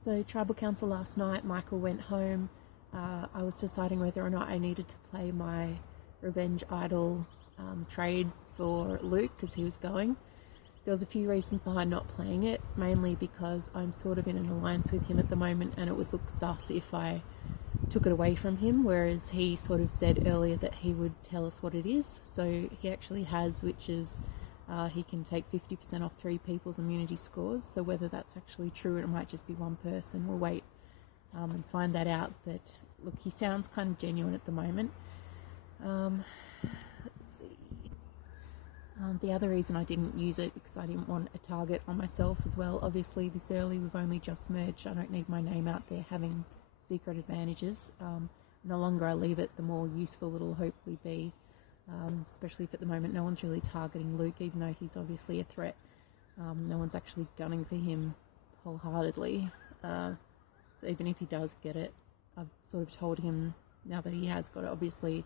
So tribal council last night, Michael went home. I was deciding whether or not I needed to play my revenge idol trade for Luke because he was going. There was a few reasons behind not playing it, mainly because I'm sort of in an alliance with him at the moment and it would look sus if I took it away from him, whereas he sort of said earlier that he would tell us what it is. So he actually has, which is he can take 50% off 3 people's immunity scores. So whether that's actually true, it might just be one person. We'll wait and find that out. But look, he sounds kind of genuine at the moment. Let's see. The other reason I didn't use it because I didn't want a target on myself as well. Obviously, this early we've only just merged. I don't need my name out there having secret advantages. The longer I leave it, the more useful it'll hopefully be. Especially if at the moment no one's really targeting Luke, even though he's obviously a threat. No one's actually gunning for him wholeheartedly. So even if he does get it, I've sort of told him, now that he has got it, obviously,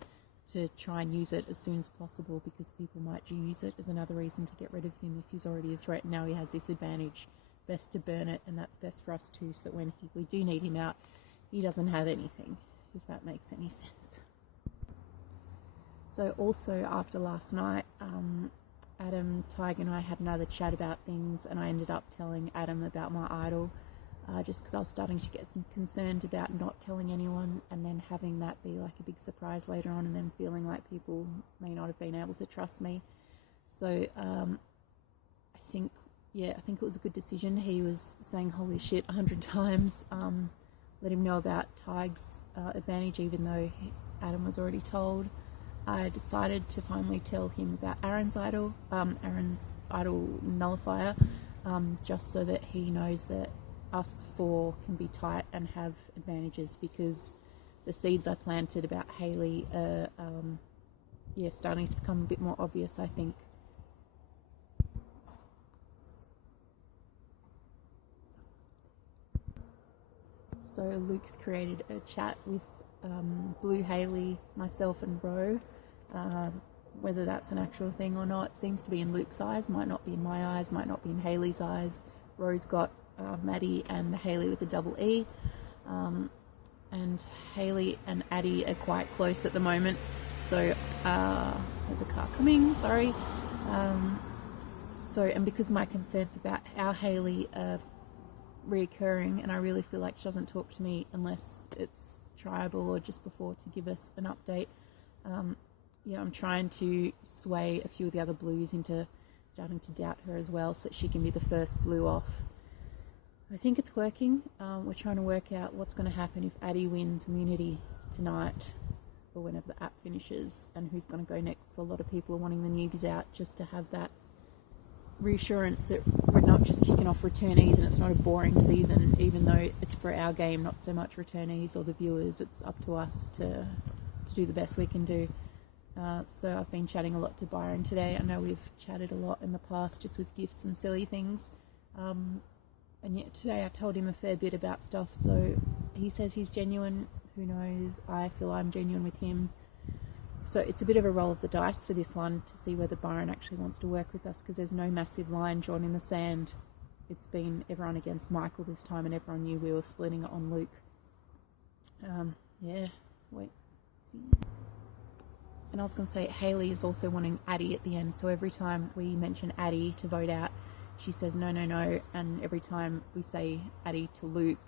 to try and use it as soon as possible because people might use it as another reason to get rid of him if he's already a threat and now he has this advantage. Best to burn it, and that's best for us too, so that when we do need him out, he doesn't have anything, if that makes any sense. So also after last night, Adam, Tig and I had another chat about things, and I ended up telling Adam about my idol, just because I was starting to get concerned about not telling anyone and then having that be like a big surprise later on and then feeling like people may not have been able to trust me. So I think it was a good decision. He was saying holy shit 100 times. Let him know about Tig's advantage, even though Adam was already told. I decided to finally tell him about Aaron's idol nullifier, just so that he knows that us 4 can be tight and have advantages, because the seeds I planted about Hayley are starting to become a bit more obvious, I think. So Luke's created a chat with Blue, Hayley, myself and Ro. Whether that's an actual thing or not seems to be in Luke's eyes, might not be in my eyes, might not be in Hayley's eyes. Ro's got Maddie and the Hayley with a double E, and Hayley and Addie are quite close at the moment. So there's a car coming, sorry. And because my concerns about our Hayley are reoccurring, and I really feel like she doesn't talk to me unless it's tribal or just before to give us an update. I'm trying to sway a few of the other blues into starting to doubt her as well, so that she can be the first blue off. I think it's working. We're trying to work out what's going to happen if Addie wins immunity tonight or whenever the app finishes, and who's going to go next. A lot of people are wanting the newbies out just to have that reassurance that we're not just kicking off returnees and it's not a boring season, even though it's for our game, not so much returnees or the viewers. It's up to us to do the best we can do. So I've been chatting a lot to Byron today. I know we've chatted a lot in the past just with gifts and silly things, and yet today I told him a fair bit about stuff. So he says he's genuine. Who knows? I feel I'm genuine with him. So it's a bit of a roll of the dice for this one to see whether Byron actually wants to work with us, because there's no massive line drawn in the sand. It's been everyone against Michael this time, and everyone knew we were splitting it on Luke. Wait, see. And I was going to say, Hayley is also wanting Addie at the end, so every time we mention Addie to vote out, she says no, no, no, and every time we say Addie to Luke,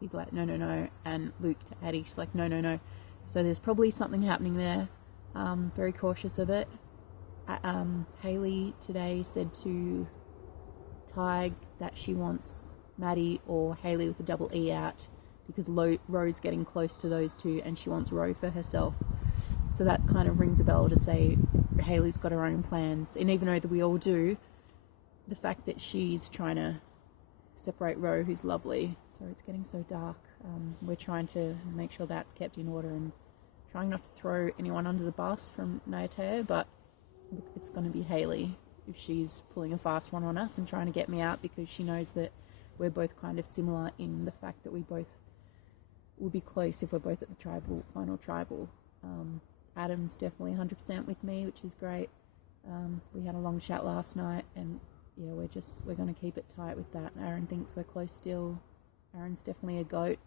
he's like no, no, no, and Luke to Addie, she's like no, no, no. So there's probably something happening there. Very cautious of it. Hayley today said to Tig that she wants Maddie or Hayley with a double E out, because Ro's getting close to those two and she wants Ro for herself. So that kind of rings a bell to say Hayley's got her own plans. And even though that we all do, the fact that she's trying to separate Ro, who's lovely. Sorry, it's getting so dark. We're trying to make sure that's kept in order and trying not to throw anyone under the bus from Naotea, but it's going to be Hayley if she's pulling a fast one on us and trying to get me out, because she knows that we're both kind of similar in the fact that we both will be close if we're both at the final tribal. Adam's definitely 100% with me, which is great. We had a long chat last night, and we're going to keep it tight with that. Aaron thinks we're close still. Aaron's definitely a goat.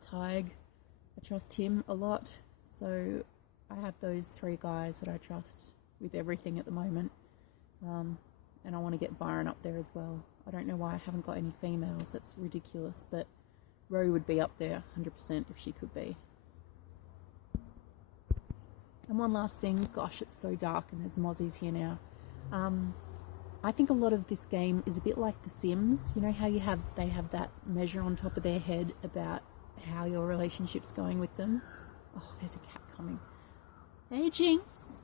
Tig, I trust him a lot. So I have those 3 guys that I trust with everything at the moment. And I want to get Byron up there as well. I don't know why I haven't got any females. That's ridiculous, but Ro would be up there 100% if she could be. And one last thing, gosh, it's so dark and there's mozzies here now. I think a lot of this game is a bit like The Sims. You know how they have that measure on top of their head about how your relationship's going with them? Oh, there's a cat coming. Hey, Jinx!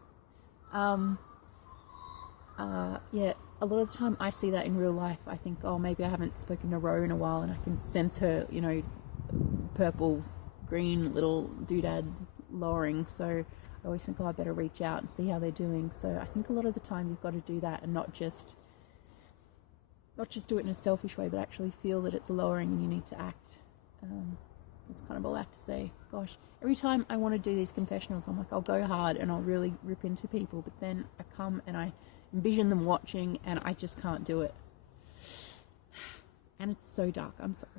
Yeah, a lot of the time I see that in real life. I think, oh, maybe I haven't spoken to Ro in a while and I can sense her, you know, purple, green little doodad lowering. So I always think, oh, I better reach out and see how they're doing. So I think a lot of the time you've got to do that and not just do it in a selfish way, but actually feel that it's lowering and you need to act. That's kind of all I have to say. Gosh, every time I want to do these confessionals, I'm like, I'll go hard and I'll really rip into people, but then I come and I envision them watching and I just can't do it. And it's so dark. I'm sorry.